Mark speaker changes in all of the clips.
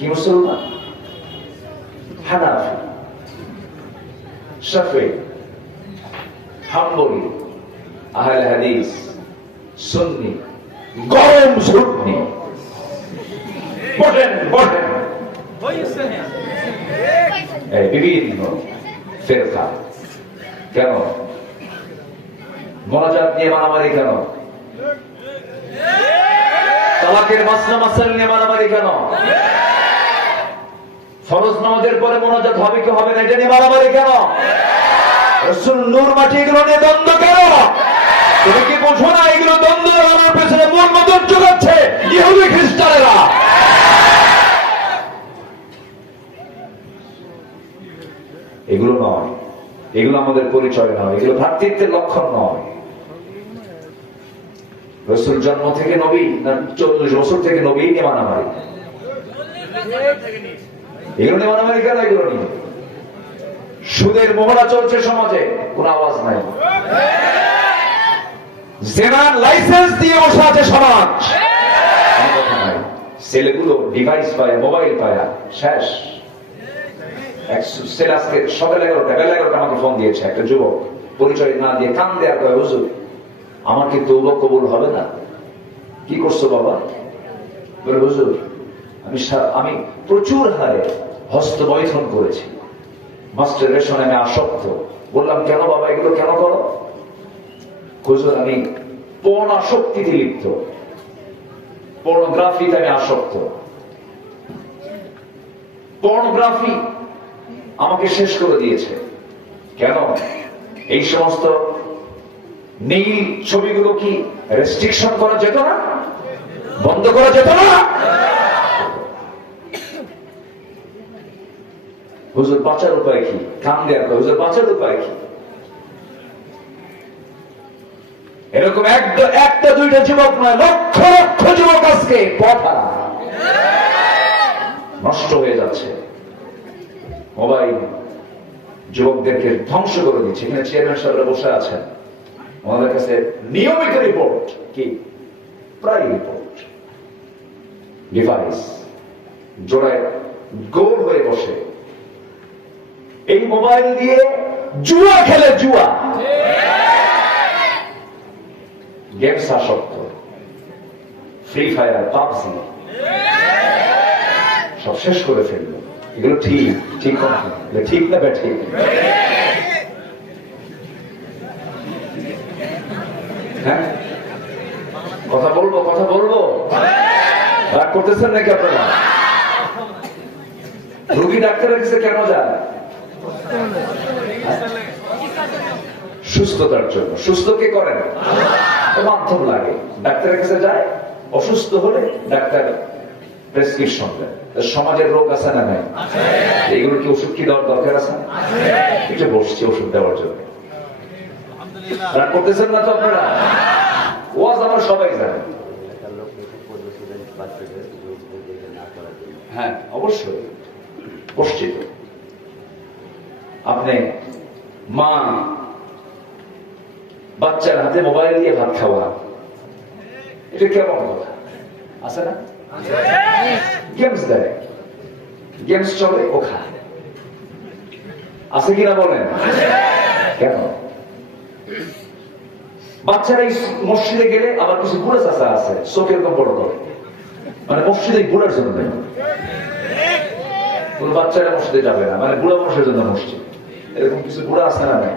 Speaker 1: কি মুসলমান? হানাফি, শাফি, হাম্বলি, আহলে হাদিস, সুন্নি, গরম বসেন বিভিন্ন ফেরকা। কেন? মনাজাত নিয়ে মারামারি কেন? তালাকের মাসলা মাসাল নিয়ে মারামারি কেন? ফরজ নামাজের পরে মনাজাত হবে কি হবে না, এটা নিয়ে মারামারি কেন? রসুল নূর মাটি এগুলো নিয়ে দ্বন্দ্ব কেন? তুমি কি বোঝো না এগুলো দ্বন্দ্ব? আমার পেছনে মূল মদত যোগাচ্ছে ইহুদি খ্রিস্টানেরা। এগুলো নয়, এগুলো আমাদের পরিচয় নয়, এগুলো ভ্রাতৃত্বের লক্ষণ নয়। রসুল জন্ম থেকে নবী না, চল্লিশ বছর থেকে নবী নিয়ে মারামারি। এগুলো সুদের মোহরা চলছে সমাজে, কোন আওয়াজ নাই। জেনার লাইসেন্স দিয়ে বসে আছে সমাজ। ছেলেগুলো ডিভাইস পায় মোবাইল পায় শেষ। ছেলে আজকে এগারোটা, বেলা এগারোটা আমাকে ফোন দিয়েছে একটা যুবক। পরিচয় না দিয়ে কান দেয়া কয়, হুজুর, আমার কবুল হবে না? কি করছ বাবা? বলে, হুজুর, আমি আমি প্রচুর হারে হস্তবৈথন করেছি। মাস্টারবেশনে আমি আসক্ত। বললাম, কেন বাবা, এগুলো কেন করো? হুজুর আমি পণ আসক্তিতে লিপ্ত। পর্নোগ্রাফিতে আমি আসক্ত। পর্নোগ্রাফি আমাকে শেষ করে দিয়েছে। কেন? এই সমস্ত নীল ছবিগুলো কি রেস্ট্রিকশন করা যেত না? বন্ধ করা যেত না? হুজুর বাঁচার উপায় কি? কান দেওয়ার হুজুর বাঁচার উপায় কি? এরকম একটা, দুইটা যুবক নয়, লক্ষ লক্ষ যুবক আজকে পথা। নষ্ট হয়ে যাচ্ছে। মোবাইল যুবকদেরকে ধ্বংস করে দিচ্ছে। এখানে চেয়ারম্যান সাহেবরা বসে আছেন। ওনাদের কাছে নিয়মিত রিপোর্ট কি? প্রায় রিপোর্ট ডিভাইস জোড়ায় গোল হয়ে বসে। এই মোবাইল দিয়ে জুয়া খেলে জুয়া। গেমস আসক্ত ফ্রি ফায়ার পাবজি। সব শেষ করে ফেলল। এগুলো ঠিক ঠিক এগুলো ঠিক না ঠিক হ্যাঁ? কথা বলব কথা বলব? রাগ করতেছেন নাকি আপনারা? রুগী ডাক্তারের কাছে কেন যায় সুস্থতার জন্য। সুস্থ কে করেন? মাধ্যম লাগে। ডাক্তারের কাছে যায়, অসুস্থ হলে ডাক্তার প্রেসক্রিপশন দেয়। সমাজের রোগ আছে না নাই? এইগুলো কি ওষুধ কি দেওয়ার দরকার আছে? একটু বসছি ওষুধ দেওয়ার জন্য। করতেছেন না তো আপনারা? ওয়াজ আমরা সবাই জানি। হ্যাঁ অবশ্যই। বসছি তো। আপনি মা, বাচ্চার হাতে মোবাইল দিয়ে ভাত খাওয়া। এটা কেমন কথা? আছে না? গেমস দেয়। গেমস চলে ও খায় আছে কিনা বলেন? কেন? বাচ্চারা মসজিদে গেলে আবার কিছু বুড়া চাষা আছে, চোখ এরকম বড় করে। মানে মসজিদে বুড়ার জন্য। কোন বাচ্চারা মসজিদে যাবে না মানে বুড়া মানুষের জন্য মসজিদ। এরকম কিছু বুড়া আছে না নাই?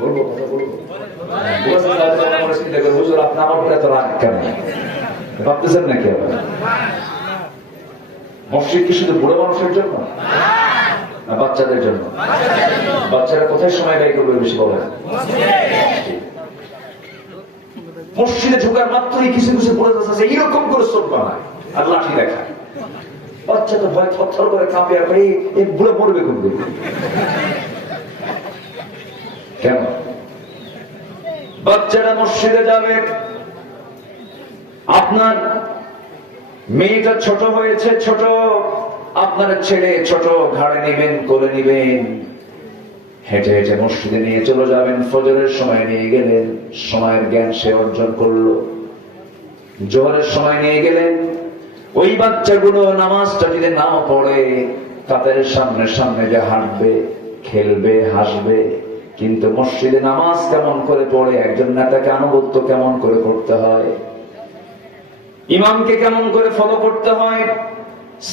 Speaker 1: বলব কথা বলব? বুড়া চাচা হয়তো চিন্তা করে, আপনি আমার উপরে এত রাগ কেন? ভাবতেছেন নাকি আবার? মসজিদ কি শুধু বুড়ো মানুষের জন্য? না বাচ্চাদের জন্য? বাচ্চারা কোথায় সময় ব্যয় করবে বেশি বলেন? মসজিদে ঢোকার মাত্রই কিছু কিছু পড়ে যাচ্ছে এইরকম করে চোখ বানায়। আর লাঠি দেখায় বাচ্চা তো ভয় থর করে কাঁপে আর এই বুড়ে মরবে কোন কেন? বাচ্চারা মসজিদে যাবে। আপনার মেয়েটা ছোট হয়েছে, ছোট। আপনার ছেলে ছোট, ঘাড়ে নেবেন, কোলে নেবেন। হেঁটে হেঁটে মসজিদে নিয়ে চলে যাবেন। ফজরের সময় নিয়ে গেলেন। সময়ের জ্ঞান সে অর্জন করল। জোহরের সময় নিয়ে গেলেন। ওই বাচ্চাগুলো নামাজটা যদি নাও পড়ে, তাদের সামনে সামনে যে হাঁটবে, খেলবে, হাসবে, কিন্তু মসজিদে নামাজ কেমন করে পড়ে, একজন নেতাকে আনুগত্য কেমন করে করতে হয়, ইমামকে কেমন করে ফলো করতে হয়,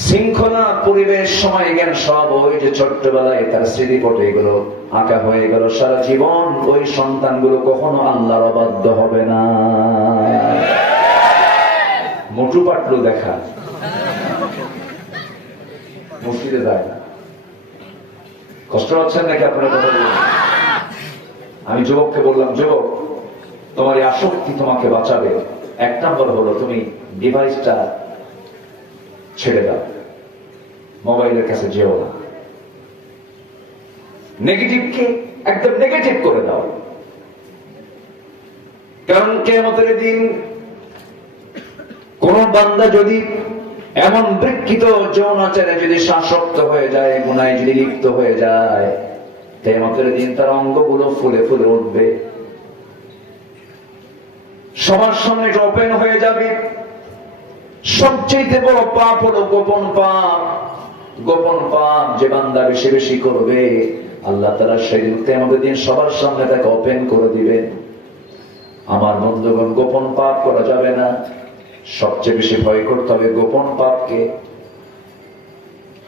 Speaker 1: শৃঙ্খলা, পরিবেশ, সময়, জ্ঞান সব ওই যে ছোট্টবেলায় তার স্মৃতিপটে এগুলো আঁকা হয়ে গেল। সারা জীবন ওই সন্তানগুলো কখনো আল্লাহর অবাধ্য হবে না। মোটু পাটলু দেখা। মসজিদে যায় না। কষ্ট হচ্ছেন নাকি আপনার কথা আমি যুবককে বললাম, যুবক, তোমার এই আসক্তি তোমাকে বাঁচাবে। এক নম্বর হলো তুমি ডিভাইসটা ছেড়ে দাও। মোবাইলের কাছে যেও না। নেগেটিভকে একদম নেগেটিভ করে দাও। কারণ কেমতের দিন কোন বান্দা যদি এমন বিকৃত যৌনাচারে যদি শাসক্ত হয়ে যায়, গুনায় যদি লিপ্ত হয়ে যায় কেমতের দিন তার অঙ্গগুলো ফুলে ফুলে উঠবে। সবার সামনে ওপেন হয়ে যাবে। সবচেয়ে বড় পাপ হলো গোপন পাপ। গোপন পাপ যে বান্দা বেশি বেশি করবে, আল্লাহ তারা সেই আমাদের দিন সবার সামনে তাকে ওপেন করে দিবেন। আমার বন্ধুগণ, গোপন পাপ করা যাবে না। সবচেয়ে বেশি ভয় করতে হবে গোপন পাপকে।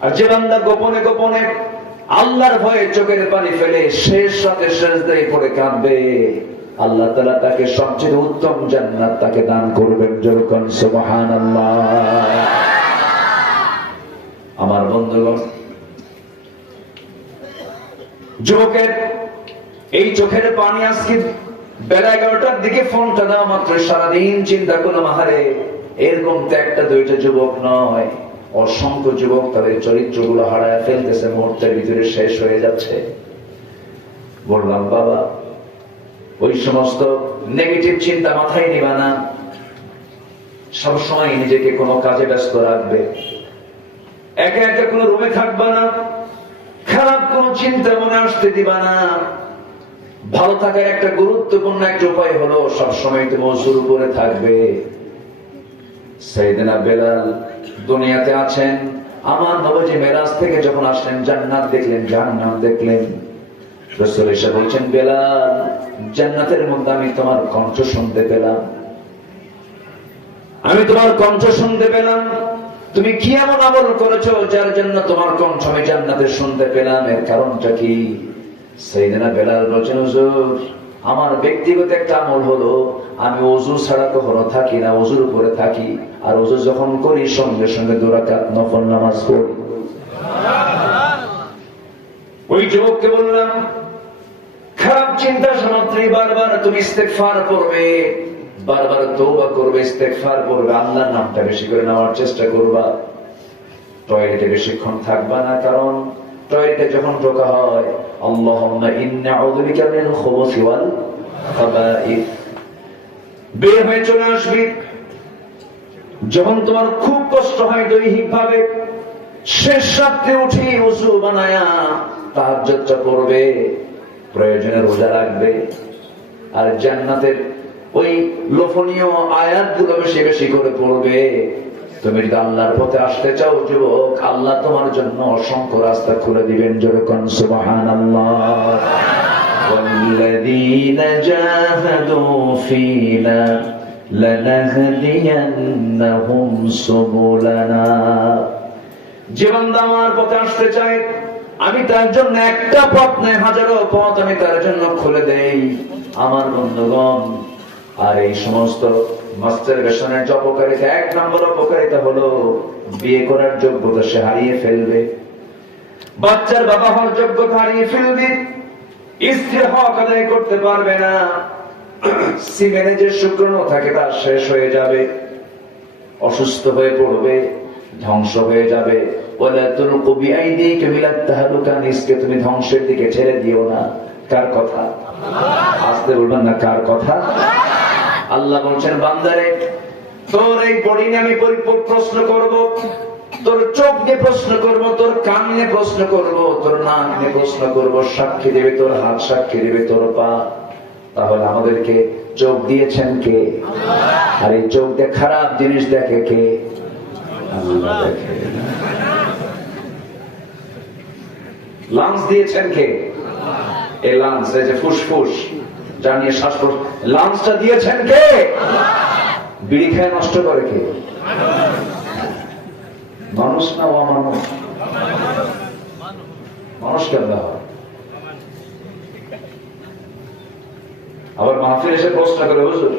Speaker 1: আর যে বান্দা গোপনে গোপনে আল্লাহর ভয়ে চোখের পানি ফেলে শেষ সাথে শেষ দেয় পড়ে কাঁদবে, আল্লাহ তালা তাকে সবচেয়ে উত্তম জান্নাত তাকে দান করবেন যেরকম সুবহান আমার বন্ধুগণ, যুবকের এই চোখের পানি আজকে বেলা এগারোটার দিকে ফোনটা দেওয়া মাত্র, সারাদিন চিন্তা করলাম, আহারে, এরকম তো একটা দুইটা যুবক নয়। অসংখ্য যুবক তাদের চরিত্রগুলো হারায় ফেলতেছে, মুহূর্তের ভিতরে শেষ হয়ে যাচ্ছে। বললাম, বাবা, ওই সমস্ত নেগেটিভ চিন্তা মাথায় নিবা না। সবসময় নিজেকে কোনো কাজে ব্যস্ত রাখবে। একা একা কোনো রুমে থাকবা না। খারাপ কোন চিন্তা মনে আসতে দিবা না। ভালো থাকার একটা গুরুত্বপূর্ণ একটা উপায় হলো সবসময় তুমি অসুর উপরে থাকবে। সেইদিনা বেলাল দুনিয়াতে আছেন। আমার নবজি মেরাজ থেকে যখন আসলেন, জান্নাত দেখলেন, জাহান্নাম দেখলেন। বলছেন, বেলাল, জান্নাতের মধ্যে আমি তোমার কণ্ঠ শুনতে পেলাম। আমি তোমার কণ্ঠ শুনতে পেলাম। তুমি কি এমন আমল করেছ যার জন্য তোমার কণ্ঠ আমি জান্নাতে শুনতে পেলাম? এর কারণটা কি? সেই দিনা বেলাল বলছেন, হুজুর, আমার ব্যক্তিগত একটা আমল হলো, আমি অজু ছাড়া কখনো থাকি না, অজুর উপরে থাকি, আর অজু যখন করি, সঙ্গে সঙ্গে দুরাকাত নফল নামাজ পড়ি। ওই যুবককে বললাম, খারাপ চিন্তা সামগ্রী বারবার তুমি ইস্তেকফার করবে, বারবার তৌবা করবে ইস্তেকফার করবে, আল্লাহর নামটা বেশি করে নেওয়ার চেষ্টা করবা। টয়লেটে বেশিক্ষণ থাকবা না কারণ টয়লেটে যখন ঢোকা হয়, আল্লাহুম্মা ইন্না আউযু বিকা মিনাল খুবুসি ওয়াল বের হয়ে চলে যখন তোমার খুব কষ্ট হয় দৈহিক ভাবে শেষ রাত্রে উঠে বানায়া তাহাজ্জুদটা করবে প্রয়োজনে রোজা রাখবে। আর জান্নাতের ওই লোভনীয় আয়াতগুলো বেশি বেশি করে পড়বে। তুমি যদি আল্লাহর পথে আসতে চাও যুবক আল্লাহ তোমার জন্য অসংখ্য রাস্তা খুলে দিবেন যেরকম সুবাহান والذين جاهدوا فينا لنهدينهم سبلنا জীবন আমার পথে আসতে চাই আমি তার জন্য একটা পথ নয় হাজারো পথ আমি তার জন্য খুলে দেই আমার বন্ধুগণ আর এই সমস্ত মাস্টার বেসনের যে অপকারিতা, এক নম্বর অপকারিতা হলো বিয়ে করার যোগ্যতা সে হারিয়ে ফেলবে। বাচ্চার বাবা হওয়ার যোগ্যতা হারিয়ে ফেলবে। স্ত্রী হক আদায় করতে পারবে না। সিমেনে যে শুক্রাণু থাকে তা শেষ হয়ে যাবে। অসুস্থ হয়ে পড়বে, ধ্বংস হয়ে যাবে। ওলা তুলকু বিআইদিকা মিলাত তাহলুকা, নিজকে তুমি ধ্বংসের দিকে ছেড়ে দিও না। কার কথা? আসতে বলবেন না কার কথা? আল্লাহ বলছেন, বান্দারে, তোর এই বডি নিয়ে আমি পরি- প্রশ্ন করব, তোর চোখ নিয়ে প্রশ্ন করব, তোর কান নিয়ে প্রশ্ন করব, তোর নাক নিয়ে প্রশ্ন করব, সাক্ষী দেবে তোর হাত, সাক্ষী দেবে তোর পা। তাহলে আমাদেরকে চোখ দিয়েছেন কে? আর এই চোখ দিয়ে খারাপ জিনিস দেখে কে? লাঞ্চ দিয়েছেন কে? এই লাঞ্চ, এই যে ফুসফুস। যা নিয়ে শ্বাস লাঞ্চটা দিয়েছেন কে? বিড়ি খেয়ে নষ্ট করে কে? মানুষ না ও মানুষ মানুষ কেন হয়? আবার মাহফিল এসে প্রশ্ন করে, হুজুর,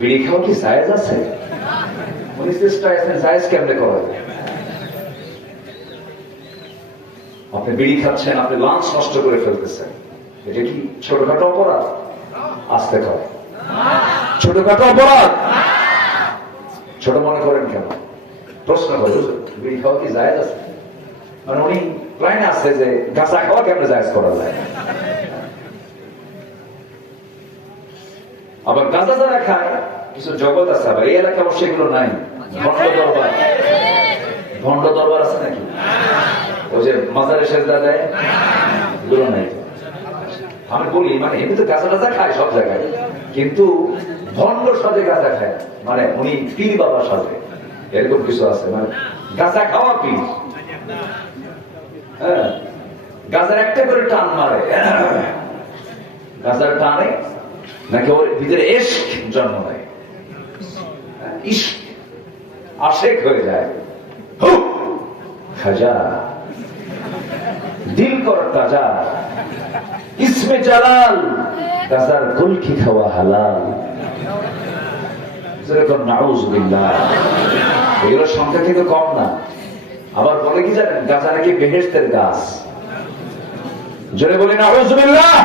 Speaker 1: বিড়ি খাওয়া কি জায়েজ আছে? উনি কেমনে করা আপনি বিড়ি খাচ্ছেন, আপনি লাঞ্চ নষ্ট করে ফেলতেছেন। এটা কি ছোটখাটো অপরাধ? আসতে কর ছোটখাটো অপরাধ। ছোট মনে করেন কেন? প্রশ্ন করে আছে? মানে উনি আছে যে গাঁজা খাওয়া কেমনে করা যায়? আবার গাঁজা যারা খায়, কিছু জগৎ আছে আবার, এই এলাকায় অবশ্যই এগুলো নাই। ভণ্ড দরবার। ভণ্ড দরবার আছে নাকি? ওই যে মাজারে সেজদা দেয়? এগুলো নাই। আমি বলি মানে এমনি তো গাঁজা টাজা খায় সব জায়গায়, কিন্তু ভণ্ড সাজে গাঁজা খায়। মানে উনি পীর বাবা সাজে, এরকম কিছু আছে। মানে গাঁজা খাওয়া পীর। হ্যাঁ গাঁজার একটা করে টান মারে। গাঁজার টানে নাকি ওর ভিতরে এস্ক জন্ম নেয়। ইস্ক আশেক হয়ে যায়। খাজা। দিল তাজা। ইসমে জালাল গাজার কুলকি খাওয়া হালাল। যেরকম নাউজুবিল্লাহ। এগুলোর সংখ্যা কিন্তু কম না। আবার বলে কি জানেন? গাজা নাকি বেহেস্তের গাছ। জোরে বলি, নাউজুবিল্লাহ!